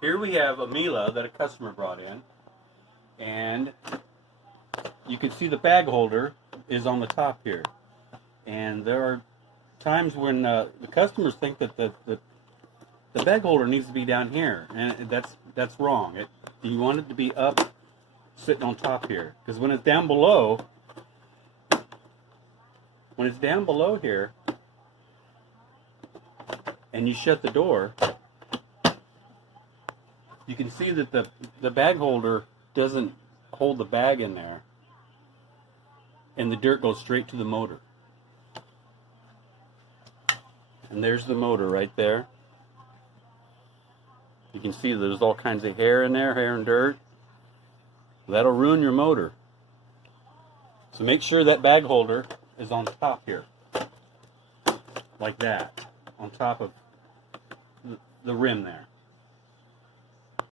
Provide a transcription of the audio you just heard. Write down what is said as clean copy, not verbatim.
Here we have a Miele that a customer brought in, and you can see the bag holder is on the top here. And there are times when the customers think that the bag holder needs to be down here, and that's wrong. You want it to be up, sitting on top here, because when it's down below here, and you shut the door, you can see that the bag holder doesn't hold the bag in there, and the dirt goes straight to the motor. And there's the motor right there. You can see there's all kinds of hair in there, hair and dirt. That'll ruin your motor. So make sure that bag holder is on top here, like that, on top of the rim there.